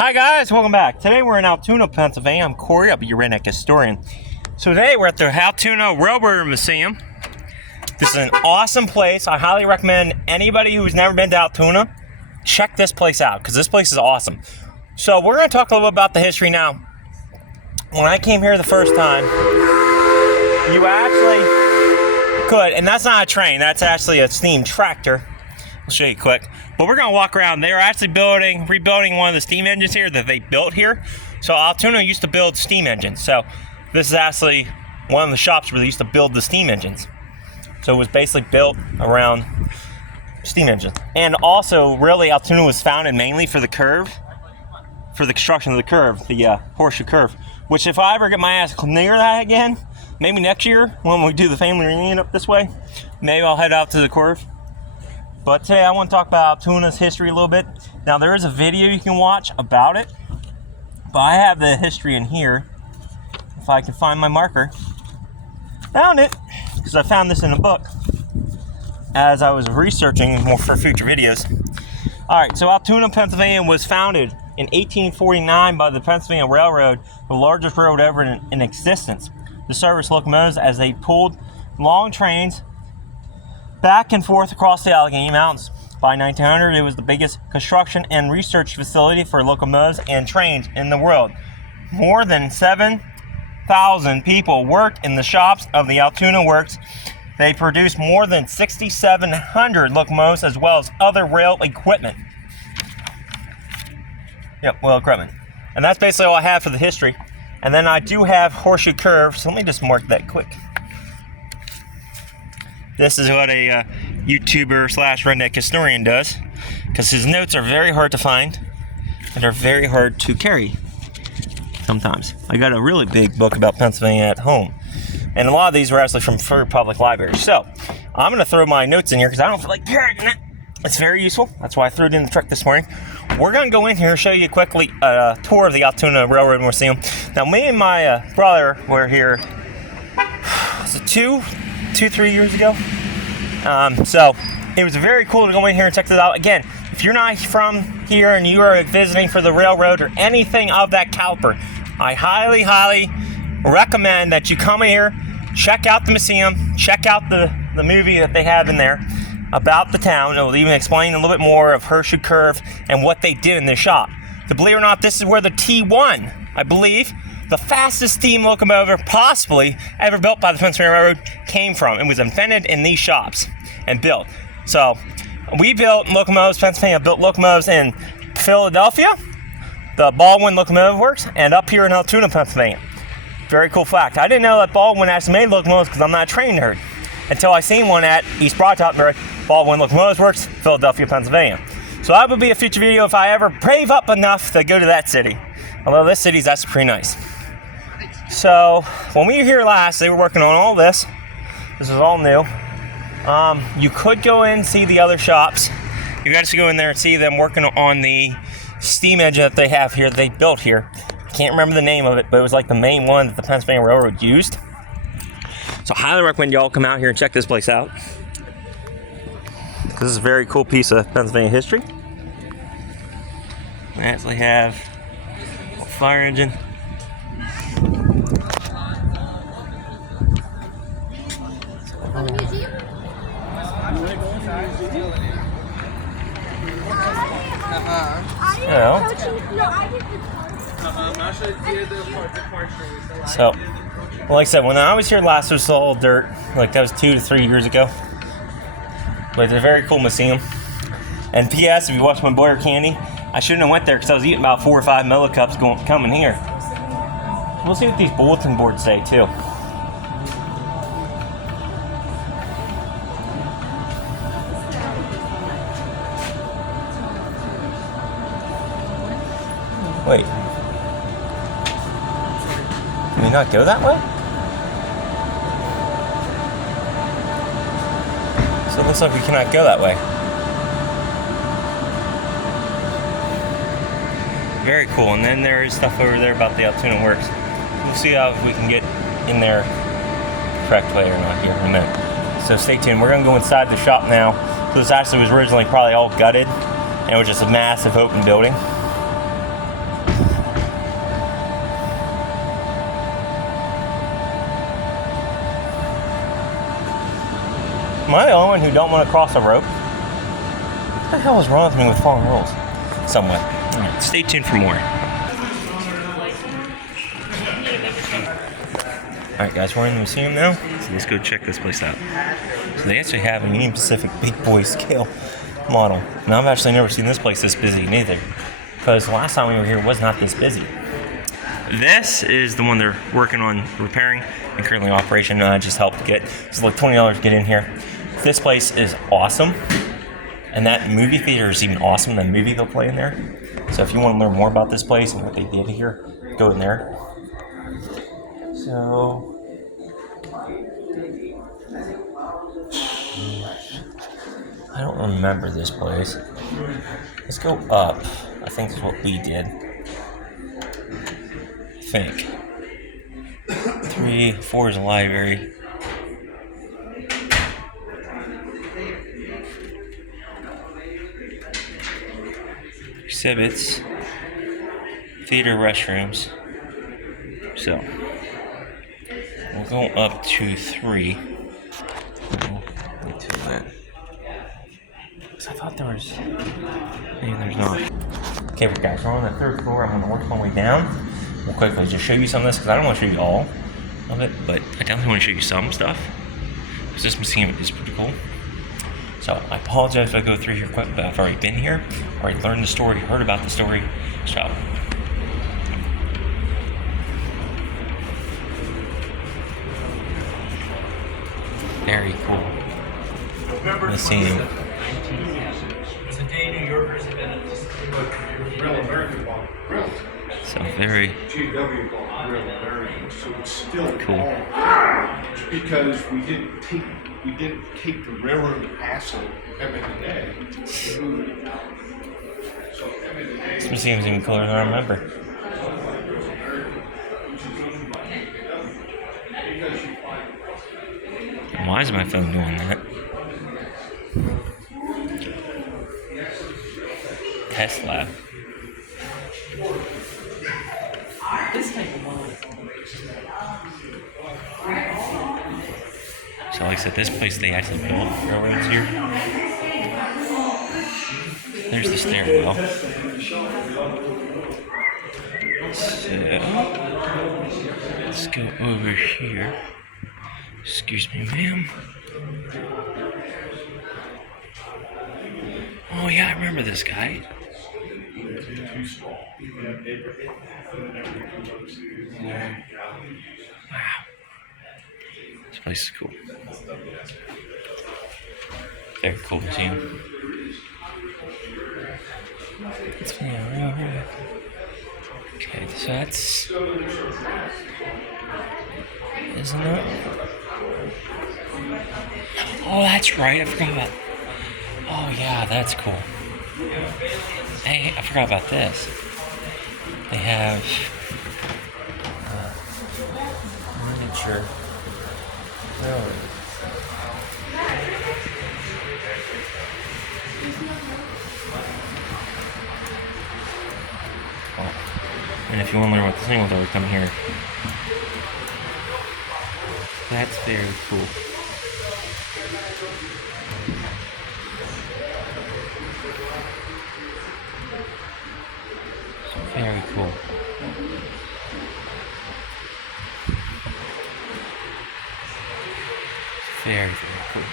Hi guys, welcome back. Today we're in Altoona, Pennsylvania. I'm Corey, I'll be your redneck historian. So today we're at the Altoona Railroaders Museum. This is an awesome place. I highly recommend anybody who's never been to Altoona, check this place out, because this place is awesome. So we're going to talk a little bit about the history now. When I came here the first time, you actually could, and that's not a train, that's actually a steam tractor. I'll show you quick. But we're going to walk around. They were actually rebuilding one of the steam engines here that they built here. So Altoona used to build steam engines. So this is actually one of the shops where they used to build the steam engines. So it was basically built around steam engines. And also, really, Altoona was founded mainly for the curve, for the construction of the curve, the horseshoe curve. Which if I ever get my ass near that again, maybe next year when we do the family reunion up this way, maybe I'll head out to the curve. But today I want to talk about Altoona's history a little bit. Now there is a video you can watch about it, but I have the history in here. If I can find my marker. Found it, because I found this in a book as I was researching more for future videos. Alright, so Altoona, Pennsylvania was founded in 1849 by the Pennsylvania Railroad, the largest road ever in existence, to service locomotives as they pulled long trains back and forth across the Allegheny Mountains. By 1900, it was the biggest construction and research facility for locomotives and trains in the world. More than 7,000 people worked in the shops of the Altoona Works. They produced more than 6,700 locomotives as well as other rail equipment. Yep, rail equipment. And that's basically all I have for the history. And then I do have horseshoe curve, so let me just mark that quick. This is what a YouTuber slash redneck historian does, because his notes are very hard to find and are very hard to carry sometimes. I got a really big book about Pennsylvania at home, and a lot of these were actually from public libraries. So I'm going to throw my notes in here because I don't feel like carrying it. It's very useful. That's why I threw it in the truck this morning. We're going to go in here and show you quickly a tour of the Altoona Railroad Museum. Now, me and my brother were here, was it 3 years ago? So it was very cool to go in here and check this out. Again, if you're not from here and you are visiting for the railroad or anything of that caliber, I highly, highly recommend that you come in here, check out the museum, check out the movie that they have in there about the town. It will even explain a little bit more of Horseshoe Curve and what they did in their shop. To believe it or not, this is where the T1, I believe, the fastest steam locomotive possibly ever built by the Pennsylvania Railroad came from. It was invented in these shops and built. So we built locomotives, Pennsylvania built locomotives in Philadelphia, the Baldwin Locomotive Works, and up here in Altoona, Pennsylvania. Very cool fact. I didn't know that Baldwin actually made locomotives because I'm not a train nerd until I seen one at East Broadtop, Baldwin Locomotive Works, Philadelphia, Pennsylvania. So that would be a future video if I ever brave up enough to go to that city. Although this city's actually pretty nice. So, when we were here last, they were working on all this. This is all new. You could go in and see the other shops. You got to go in there and see them working on the steam engine that they have here, that they built here. I can't remember the name of it, but it was like the main one that the Pennsylvania Railroad used. So, I highly recommend y'all come out here and check this place out. This is a very cool piece of Pennsylvania history. They actually have a fire engine. So, well, like I said, when I was here last, it was all dirt. Like that was 2 to 3 years ago. But it's a very cool museum. And P.S. if you watch my Boyer Candy, I shouldn't have went there because I was eating about 4 or 5 Mellow Cups coming here. We'll see what these bulletin boards say too. Wait. Can we not go that way? So it looks like we cannot go that way. Very cool. And then there is stuff over there about the Altoona Works. We'll see how we can get in there the correct way or not here in a minute. So stay tuned. We're going to go inside the shop now. So this actually was originally probably all gutted, and it was just a massive open building. someone who don't want to cross a rope. What the hell is wrong with me with following rules? Somewhat. Alright, stay tuned for more. Alright guys, we're in the museum now, so let's go check this place out. So they actually have a Union Pacific big boy scale model. And I've actually never seen this place this busy neither, because the last time we were here was not this busy. This is the one they're working on repairing and currently in operation. I just helped get. It's like $20 to get in here. This place is awesome. And that movie theater is even awesome. The movie they'll play in there. So if you want to learn more about this place and what they did here, go in there. So I don't remember this place. Let's go up. I think that's what we did. I think. 3, 4 is a library. Exhibits, theater, restrooms. So we'll go up to 3. I thought there was. Maybe there's not. Okay, guys, we're on the 3rd floor. I'm gonna work my way down. We'll quickly just show you some of this because I don't want to show you all of it, but I definitely want to show you some stuff because this museum is pretty cool. So I apologize if I go through here quick, but I've already been here, already learned the story, heard about the story. So very cool. Museum. It's a day New Yorkers have been Real American ball. Real. So very GW ball. Real American. So it's still cool. Because we didn't take the railroad hassle every day. This museum's even cooler than I remember. Why is my phone doing that? Test lab. So like I said, this place they actually built railroads here. There's the stairwell. So let's go over here. Excuse me, ma'am. Oh yeah, I remember this guy. Wow. This place is cool. Very cool museum. It's real. Okay, so that's... Isn't it? Oh, that's right. I forgot about... Oh, yeah, that's cool. Hey, I forgot about this. They have... miniature railroad. Oh. And if you want to learn what the signals are, come here. That's very cool. Very cool. Very, very cool.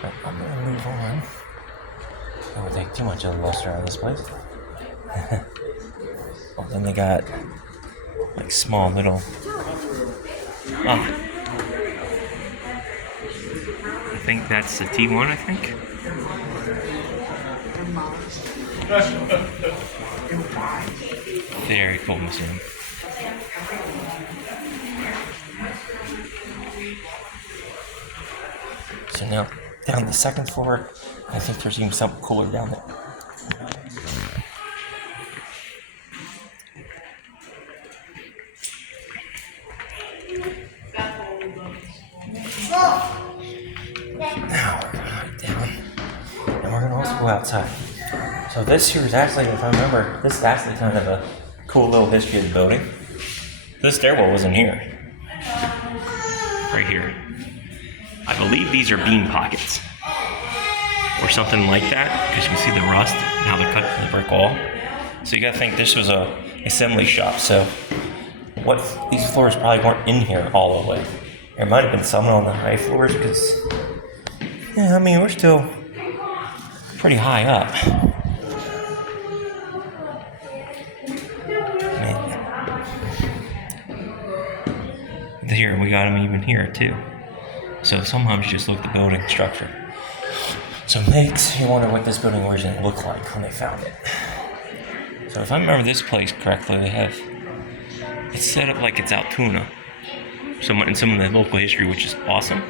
But I'm gonna move on. It would take too much of the luster out of this place. Oh, then they got like small little. Ah. I think that's the T1, I think. Very cool museum. So now down the 2nd floor, I think there's even something cooler down there. Now we're going down, and we're going to also go outside. So this here is actually, if I remember, this is actually kind of a cool little history of the building. This stairwell wasn't here. Right here. I believe these are bean pockets or something like that, because you can see the rust and how they're cut from the brick wall. So you gotta think this was a assembly shop. So what, these floors probably weren't in here all the way. There might have been some on the high floors, because yeah, I mean, we're still pretty high up. Here, we got them even here too. So sometimes you just look at the building structure. So it makes you wonder what this building originally looked like when they found it. So if I remember this place correctly, it's set up like it's Altoona. In some of the local history, which is awesome.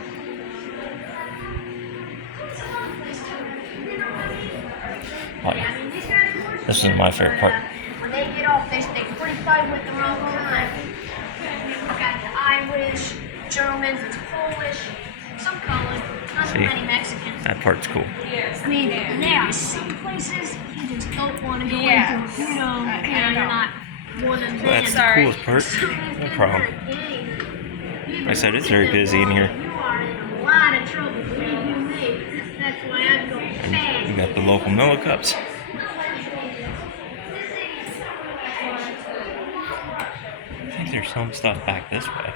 Oh yeah. This is my favorite part. When they get off, they stay pretty tight with the wrong time. We've got the Irish, Germans, it's Polish, some colors, not so many Mexicans. That part's cool. I mean, there are some places you just don't want to go into. You're not one of them. That's the coolest part. No problem. Like I said, it's very busy in here. You are in a lot of trouble, believe you me. That's why I'm going fast. You got the local Miller cups. I think there's some stuff back this way.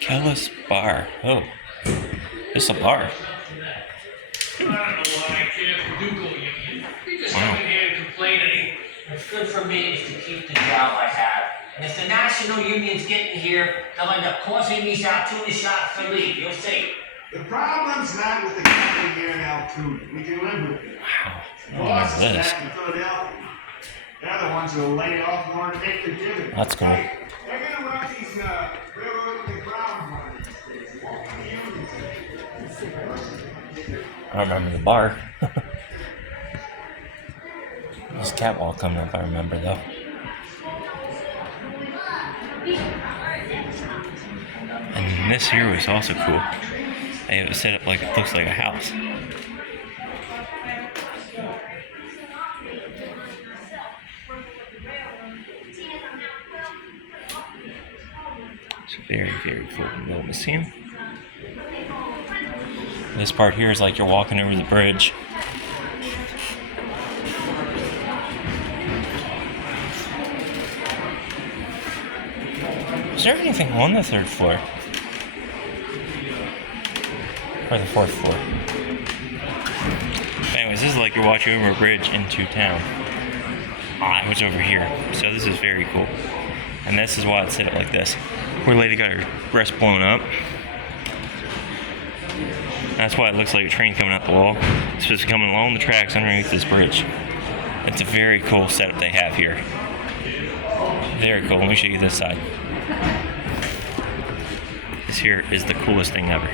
Kellis Bar. Oh, it's a bar. I don't know why I can't do union. We just Wow. come in here and complain any. What's good for me is to keep the job I have. And if the national union's getting here, they'll end up causing me Altoona shots to leave. You'll see. The problem's not with the company here in Altoona. We can live with it. Wow. I don't Bosses remember this. back in Philadelphia, they're the ones who will lay it off in order to make the dividend. That's cool. Hey, they're gonna run these railroad to the ground runs. It won't be the unions. I don't remember the bar. There's a catwalk coming up, I remember though. And this here was also cool. It was set up like it looks like a house. It's very, very cool little museum. This part here is like you're walking over the bridge. Is there anything on the third floor? Or the fourth floor? Anyways, this is like you're watching over a bridge into town. Ah, it was over here. So this is very cool. And this is why it's set up like this. Poor lady got her breast blown up. That's why it looks like a train coming up the wall. It's just coming along the tracks underneath this bridge. It's a very cool setup they have here. Very cool. Let me show you this side. This here is the coolest thing ever.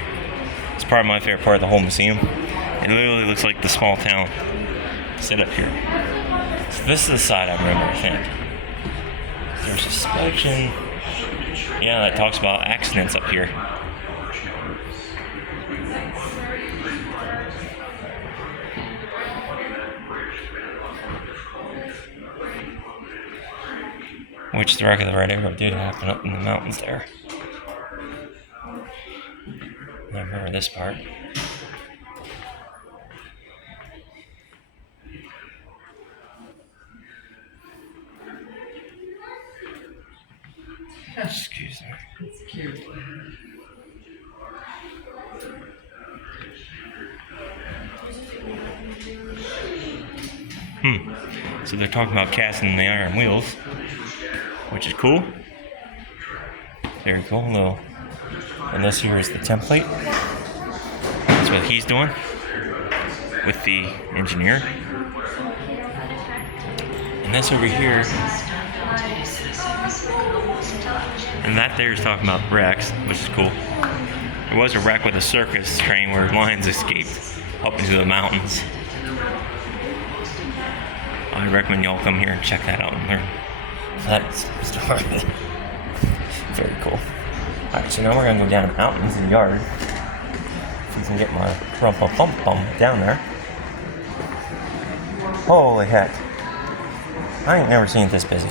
It's probably my favorite part of the whole museum. It literally looks like the small town set up here. So this is the side I remember, I think. There's a section, yeah, that talks about accidents up here. Which the wreck of the Red Arrow did happen up in the mountains there. I remember this part. Excuse me. It's cute. So they're talking about casting the iron wheels, which is cool. Very cool. Little. And this here is the template. That's what he's doing with the engineer. And this over here, and that there is talking about wrecks, which is cool. There was a wreck with a circus train where lions escaped up into the mountains. I recommend y'all come here and check that out and learn that story. Very cool. Alright, so now we're gonna go down the mountains in the yard. If we can get my rumpa-pum-pum down there. Holy heck. I ain't never seen it this busy.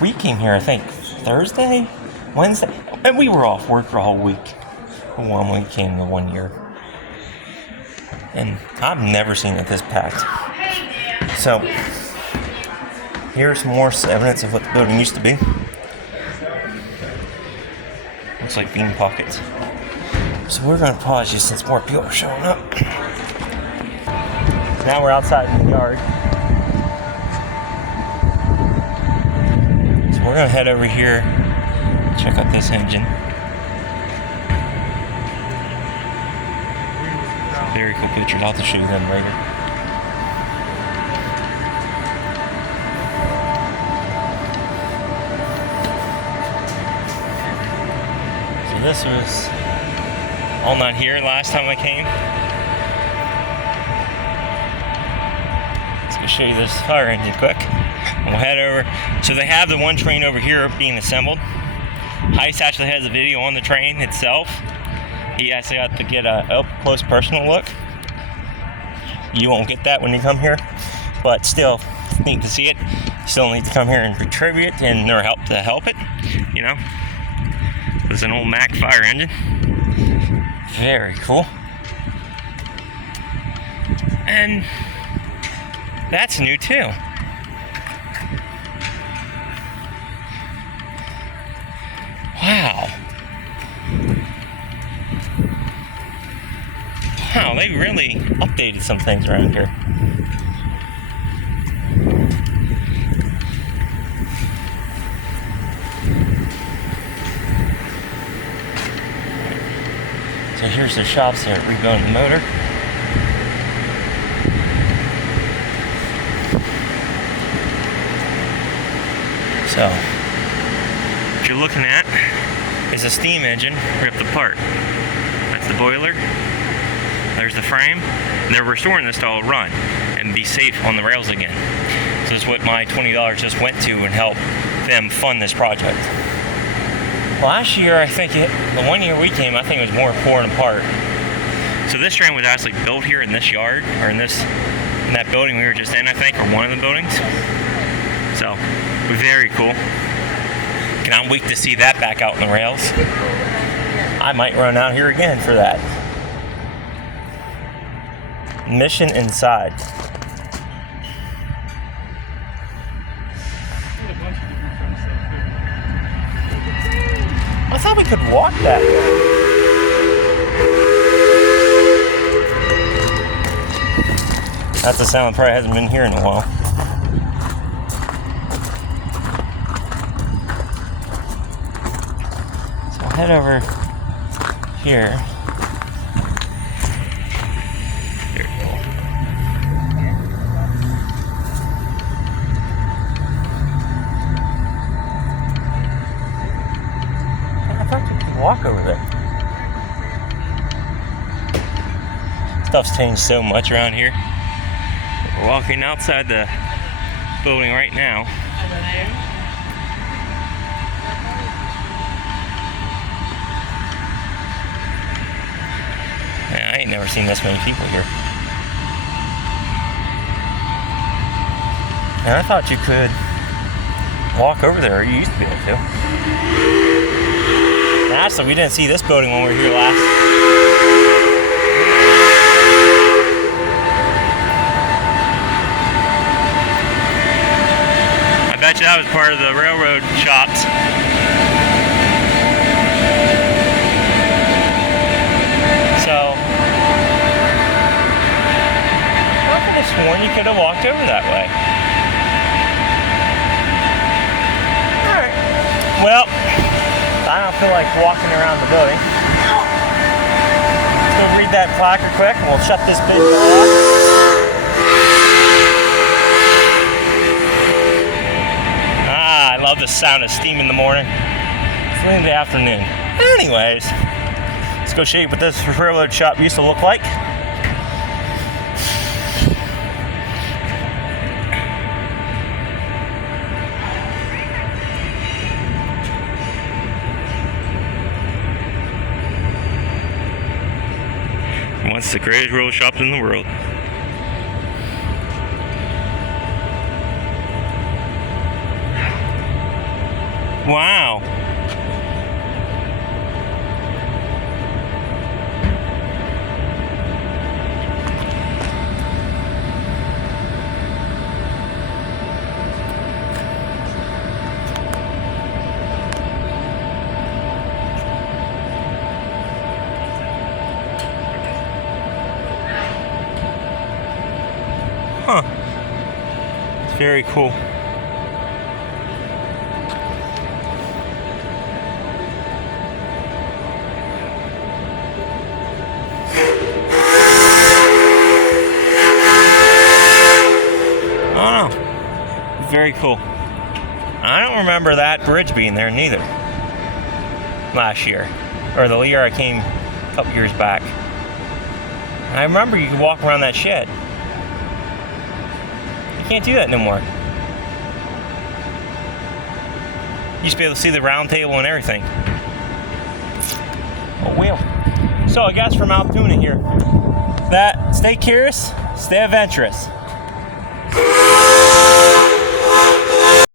We came here, I think, Thursday, Wednesday, and we were off work for a whole week when we came the 1 year. And I've never seen it this packed. So, here's more evidence of what the building used to be. Looks like bean pockets. So we're going to pause just since more people are showing up. Now we're outside in the yard. So we're going to head over here, check out this engine. Very cool pictures. I'll have to show you them later. So this was all not here last time I came. Let's go show you this fire engine quick. We'll head over. So they have the one train over here being assembled. Heist actually has a video on the train itself. He actually got to get a up-close personal look. You won't get that when you come here, but still, it's neat to see it. You still need to come here and contribute and or help to help it, you know. It's an old Mack fire engine. Very cool. And that's new too. Wow. Wow, they really updated some things around here. So here's the shops that are rebuilding the motor. So, what you're looking at is a steam engine ripped apart. That's the boiler. There's the frame. And they're restoring this to all run and be safe on the rails again. So this is what my $20 just went to and help them fund this project. Last year, I think the 1 year we came, I think it was more pouring apart. So this train was actually built here in this yard, or in that building we were just in, I think, or one of the buildings. So, very cool. Cannot wait to see that back out in the rails. I might run out here again for that. Mission inside. I thought we could walk that way. That's a sound that probably hasn't been here in a while. So I'll head over here. Here we go. I thought you could walk over there. Stuff's changed so much around here. We're walking outside the building right now. Man, I ain't never seen this many people here. And I thought you could walk over there, or you used to be able to. And actually, we didn't see this building when we were here last. I bet you that was part of the railroad shops. So, I could have sworn you could have walked over that way. Alright. Well, I don't feel like walking around the building. Let's go read that placard quick and we'll shut this bitch off. I love the sound of steam in the morning. It's in the afternoon. Anyways, let's go show you what this railroad shop used to look like. Once the greatest railroad shop in the world. Wow. Huh. It's very cool. Oh, very cool. I don't remember that bridge being there neither. Last year, or the year I came a couple years back. I remember you could walk around that shed. You can't do that no more. You used to be able to see the round table and everything. Oh well. So I guess from Altoona here, that stay curious, stay adventurous.